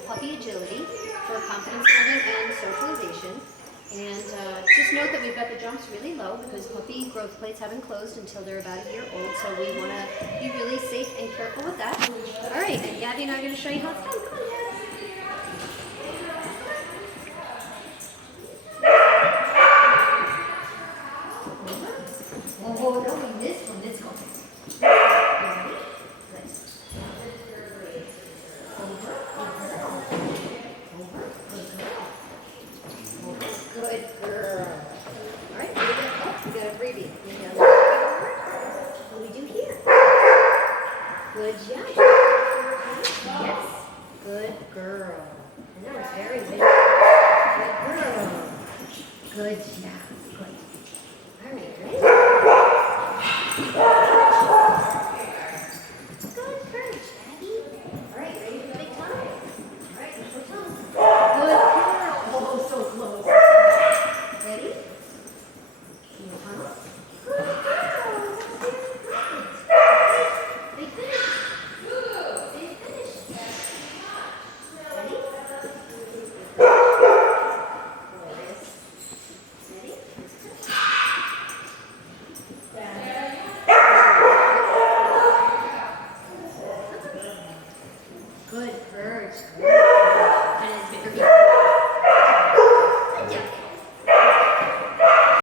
puppy agility for confidence building and socialization. And just note that we've got the jumps really low because puppy growth plates haven't closed until they're about a year old, so we want to be really safe and careful with that. All right, and Gabby and I are going to show you how it's done. Come on, Gabby. Oh, no, we missed one. Let's go. Ready? Good. Over, over, good girl. Over, good girl. All right, here we go. Oh, we got a freebie. What do we do here? Good job. Yes. Good girl. I know, it's very big. Good girl. Good job. Good. All right, ready?